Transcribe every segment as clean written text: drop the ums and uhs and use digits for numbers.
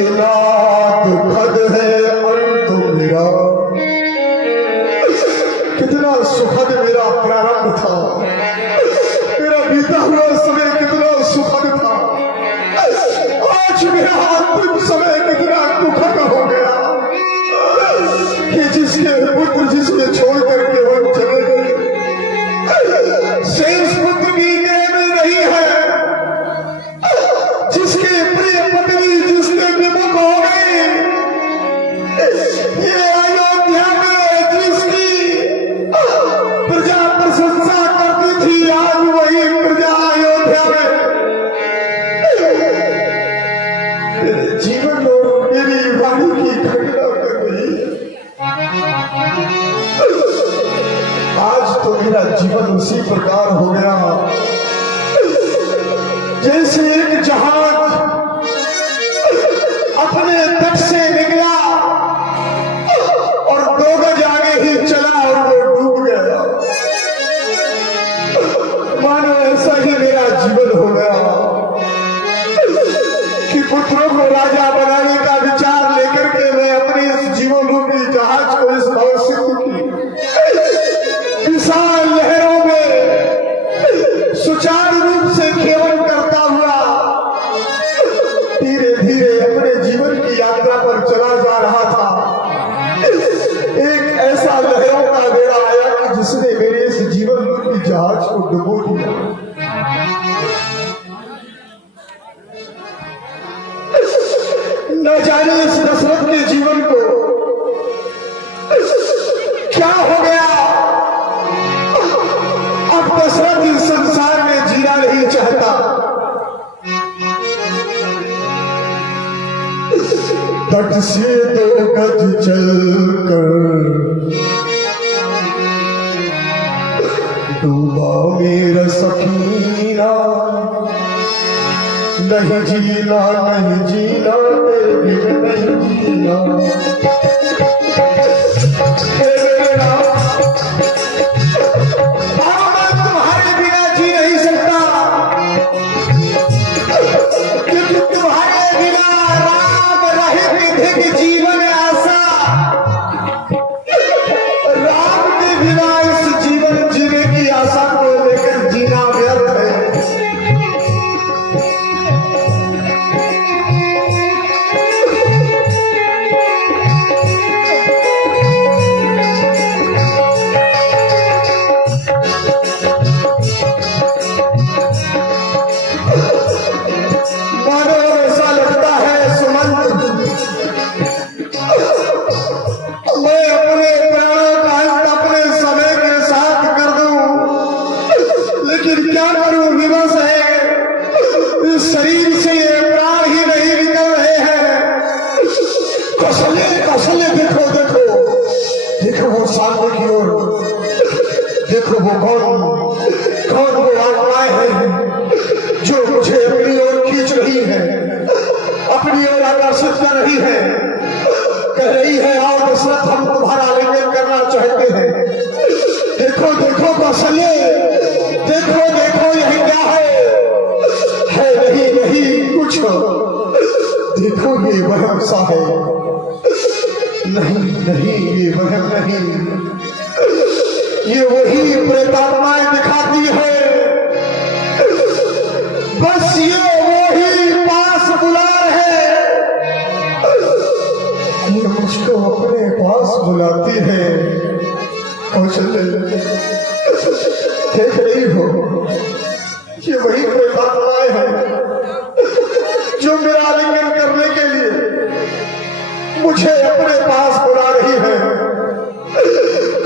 कितना दुखद है अंत मेरा, कितना सुखद मेरा प्रारंभ था, मेरा बीता हुआ समय कितना सुखद था, आज मेरा अंतिम समय कितना दुखद हो गया कि जिसके पुत्र जिसके छोड़ करके वो चले गए, शेष पुत्र की गृह में नहीं है, जिसके प्रिय पत्नी जिसके विमुख हो गई, ये अयोध्या में जिसकी प्रजा प्रशंसा करती थी, आज वही प्रजा अयोध्या में जीवन और मेरी वाणी की घटना कर गई। आज तो मेरा जीवन उसी प्रकार हो गया जैसे एक जहाज अपने तट से निकला और 2 गज आगे ही चला और वो डूब गया। मानो ऐसा ही मेरा जीवन हो गया कि पुत्रों को राजा बनाने का विचार लेकर के मैं अपने इस जीवन रूपी जहाज को इस भविष्य की विशाल लहरों में सुचारू रूप से केवल करता हुआ धीरे धीरे अपने जीवन की यात्रा पर चला जा रहा था। एक ऐसा लहरों का बेड़ा आया कि जिसने मेरे इस जीवन रूपी जहाज को डुबो दिया। न जाने इस दशरथ के जीवन को क्या हो गया, अब दशरथ इस संसार में जीना नहीं चाहता। तट से 2 गज चलकर डूबा मेरा सफीना, नहीं जीना नहीं जीना तेरे बिन नहीं जीना। तुम्हारे बिना जी नहीं सकता, क्योंकि तुम्हारे बिना राम रहित जीवन आशा, राम के बिना इस जीवन जीने की आशा को लेकर जीना व्यर्थ है। शरीर से ये प्राण ही नहीं निकल रहे हैं। कौशल्य कौशल्य देखो देखो देखो वो सामने की ओर, देखो वो कौन कौन वो आत्माएं हैं जो मुझे अपनी ओर खींच रही है, अपनी ओर आकर्षित कर रही है, कह रही है आओ दशरथ हम तुम्हारा आलिंगन करना चाहते हैं। देखो देखो कौशल्य, देखो देखो यही क्या है नहीं नहीं कुछ, देखो ये वहम सा है, नहीं नहीं ये वहम नहीं, ये वही प्रेतात्माएं दिखाती है, बस ये वही पास बुला रहे, ये मुझको अपने पास बुलाती है। कौशल्य देख रही हो, ये वही प्रेतात्माएं हैं जो मेरा आलिंगन करने के लिए मुझे अपने पास बुला रही है।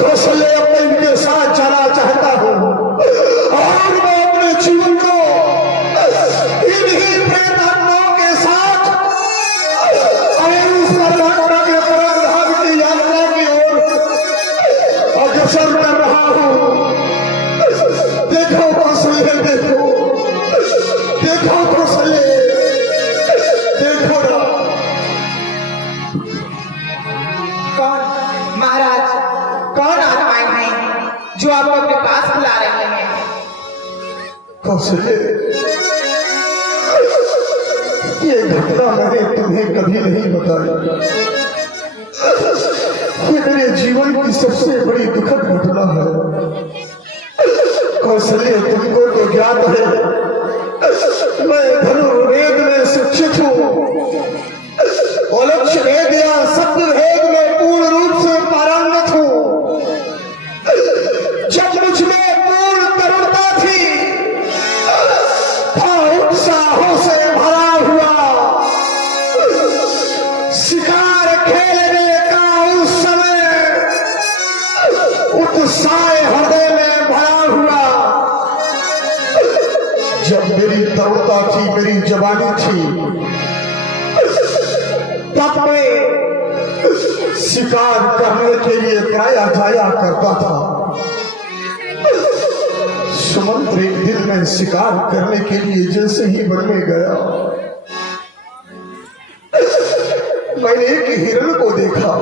कौशल्य अपने इनके साथ जाना चाहता हूं और मैं अपने जीवन को इन्हीं प्रेतात्माओं के साथ उस परमात्मा के परम धाम की यात्रा की ओर अग्रसर कर रहा हूं। देखो कौशल्य देखो देखो कौशल्य देखो ना। कौन महाराज, कौन आत्माएं हैं जो आपको अपने पास बुला रही हैं? कौशल्य ये घटना मैंने तुम्हें कभी नहीं बताई। ये मेरे जीवन की सबसे बड़ी दुखद घटना है। कौशल्य, तुमको तो ज्ञात है मैं धनुर्वेद में शिक्षित हूँ, अलक्ष्य भेद या शब्द भेद में पूर्ण रूप से पारंगत हूँ। जब मुझ में पूर्ण तरुणता थी, था उत्साहों से भरा हुआ, शिकार खेलने का उस समय उत्साह हृदय में भरा हुआ। जब मेरी तरुणता थी, मेरी जवानी थी, तब मैं शिकार करने के लिए प्राया जाया करता था। सुमंत्र एक दिन मैं शिकार करने के लिए जैसे ही वन में गया, मैंने एक हिरण को देखा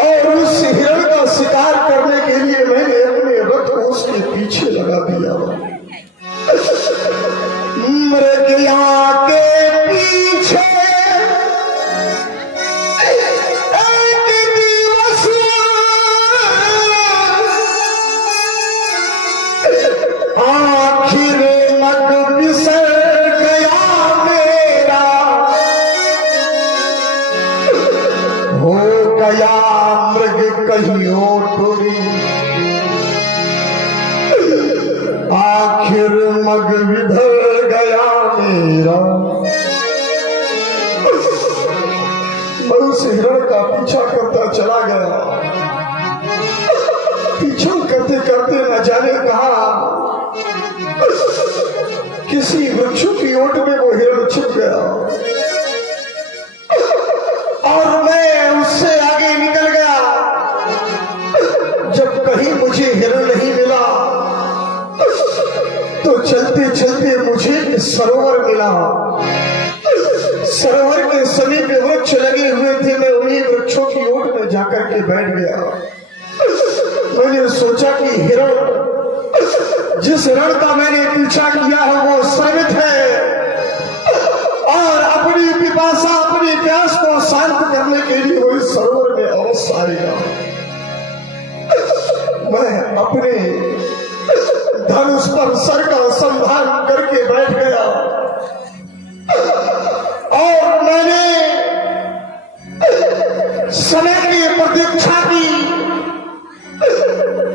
और उस हिरण का शिकार करने के लिए मैंने अपने रथ को उसके पीछे लगा दिया। मृगया के पीछे एक दिवस आखिर मग बिसर गया मेरा, हो गया मृग कहियो टुरी, आखिर मग विधर गया मेरा। मैं उस हिरण का पीछा करता चला गया। पीछा करते करते न जाने कहा किसी वृक्ष की ओट में वो हिरण छिप गया और मैं उससे आगे निकल गया। जब कहीं मुझे हिरण नहीं मिला तो चलते चलते मुझे एक सरोवर मिला। सरोवर के समीप वृक्ष लगे हुए थे। मैं उन्हीं वृक्षों की ओट में जाकर के बैठ गया। मैंने सोचा कि हिरण, जिस हिरण का मैंने पीछा किया है वो श्रमित है और अपनी पिपासा, अपनी प्यास को शांत करने के लिए वो इस सरोवर में अवश्य आएगा। मैं अपने धनुष पर सर का संधान करके बैठ गया और मैंने समय की प्रतीक्षा की।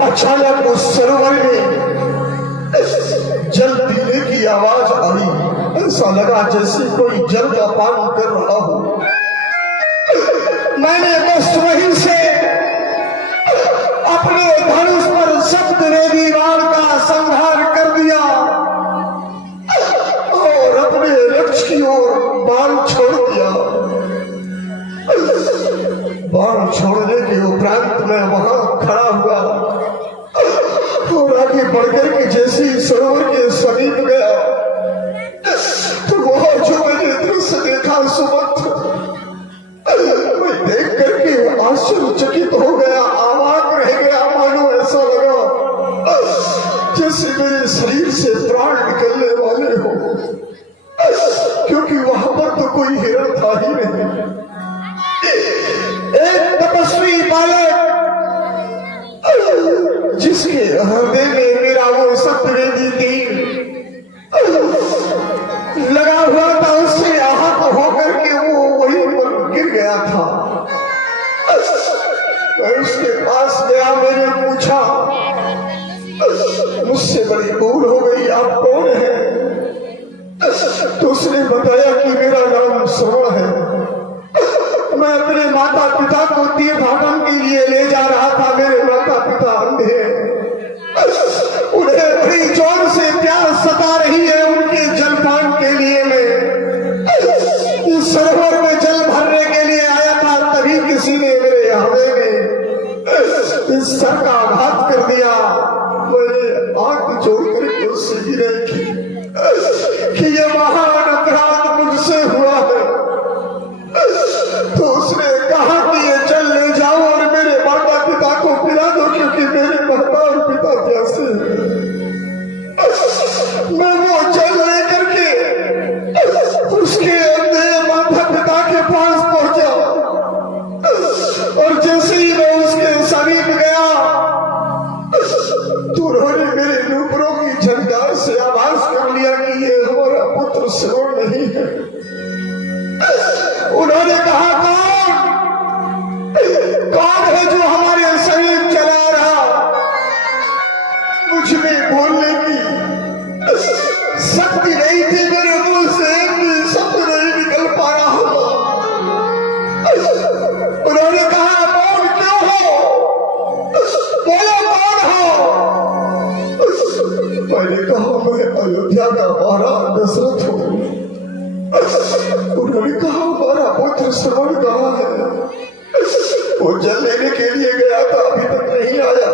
अचानक उस सरोवर में जल पीने की आवाज आई। ऐसा लगा जैसे कोई जल का पान कर रहा हो। मैंने बस वहीं से अपने धनुष पर शब्द वेदी बाण का संहार कर दिया और अपने लक्ष्य की ओर बाण छोड़ दिया। बाण छोड़ने के उपरांत मैं वहां खड़ा हुआ और आगे बढ़कर के जैसे ही सरोवर के समीप गया तो वहां जो मैंने दृश्य देखा सुमंत, मैं देख करके आश्चर्यचकित हो गया, अवाक रह गया। मानो ऐसा लगा जैसे मेरे शरीर से प्राण निकलने वाले हो, क्योंकि वहां पर तो कोई हिरण था ही नहीं। एक तपस्वी बालक जिसके हृदय में मेरा वो सत्यवेदी थी लगा हुआ था, उससे आहत होकर के वो वहीं पर गिर गया था। मैं उसके पास गया, मैंने पूछा, मुझसे बड़ी भूल हो गई, आप कौन हैं? तो उसने बताया कि मेरा नाम श्रवण है। मैं अपने माता पिता को तीर्थाटन के लिए ले जा रहा था। मेरे माता पिता अंधे हैं, उन्हें बड़ी जोर से प्यास सता रही है। उनके जलपान के लिए मैं इस सरोवर में जल भरने के लिए आया था, तभी किसी ने मेरे हृदय में इस सर का आघात कर दिया। मैंने आंख जोड़ करके उससे विनय की कि ये महान अपराध मुझसे हुआ है। तो उसने कहा कि ये जल ले जाओ और मेरे माता पिता को पिला दो, क्योंकि मेरे माता और पिता प्यासे हैं। मैं वो जल लेकर के मैंने कहा मैं अयोध्या का महाराज दशरथ हूँ। उन्होंने कहा हमारा पुत्र श्रवण कहाँ है? वो जल लेने के लिए गया था, अभी तक नहीं आया।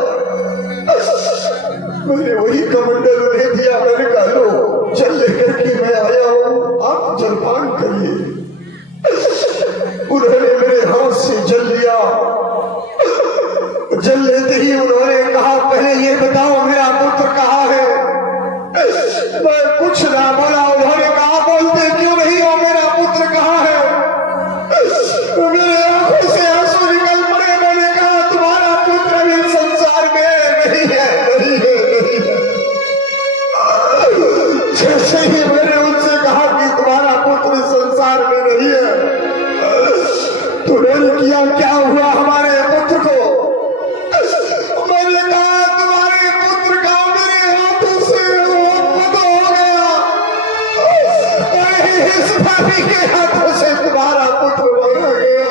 मैंने वही कमंडल उन्हें दिया, मैंने कहा लो जल लेकर के मैं आया हूँ, आप जलपान करिए। उन्होंने मेरे हाथ से जल लिया। जल लेते ही उन्होंने कहा पहले ये बताओ मेरा पुत्र कहाँ है? मैं कुछ ना बोला। उन्होंने कहा बोलते क्यों नहीं हो, मेरा पुत्र कहाँ है? मेरे आंखों से आंसू निकल पड़े। मैंने कहा तुम्हारा पुत्र भी संसार में नहीं है, नहीं है, नहीं है। जैसे ही मैंने उनसे कहा कि तुम्हारा पुत्र संसार में नहीं है, तो उन्होंने किया क्या हुआ हमारे पुत्र को? मैंने कहा तुम्हारे पुत्र का मेरे हाथों से वध हो गया। इस भाभी के हाथों से तुम्हारा पुत्र मारा गया।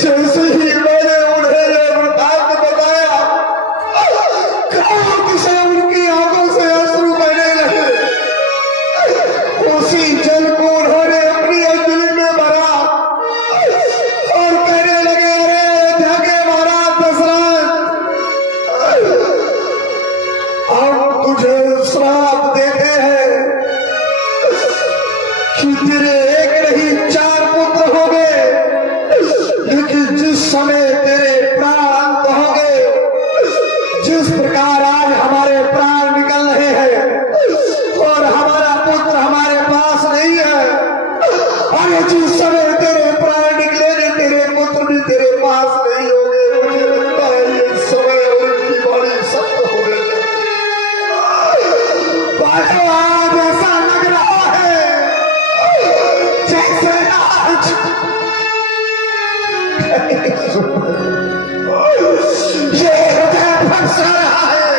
जैसे ही मैंने उन्हें वृत्तांत बताया, क्रोध से उनकी आंखों से अश्रु बहने लगे। उसी जल को उन्होंने अपनी अंजलि में भरा और कहने लगे अरे अयोध्या के महाराज दशरथ, हम तुझे श्राप देते हैं कि तेरे एक नहीं 4 पुत्र होंगे, लेकिन जिस समय तेरे प्राण अंत होंगे, जिस प्रकार आज हमारे प्राण निकल रहे हैं और हमारा पुत्र हमारे पास नहीं है, अरे जिस समय तेरे प्राण निकलेंगे तेरे पुत्र भी तेरे पास नहीं होंगे। मुझे लगता है ये समय और उनकी बड़ी सख्त हो रही है। आज ऐसा लग रहा है जैसे आज ये हृदय फंस रहा है,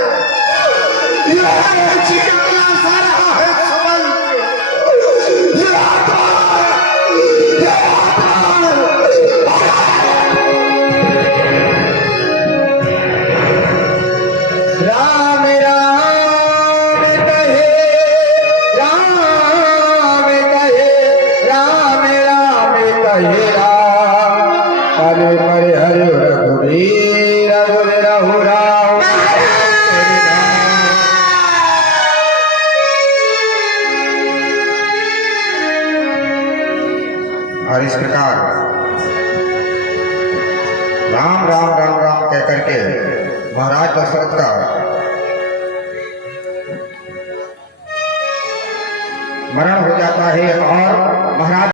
ये चिकना सा रहा है समझ, ये आत्मा, ये आत्मा। राम राम कहे, राम कहे, राम राम कहे राम, हरे हरे हरे रघुवीर हरे रघु राम। और इस प्रकार राम राम राम राम कह करके महाराज दशरथ का मरण हो जाता है और महाराज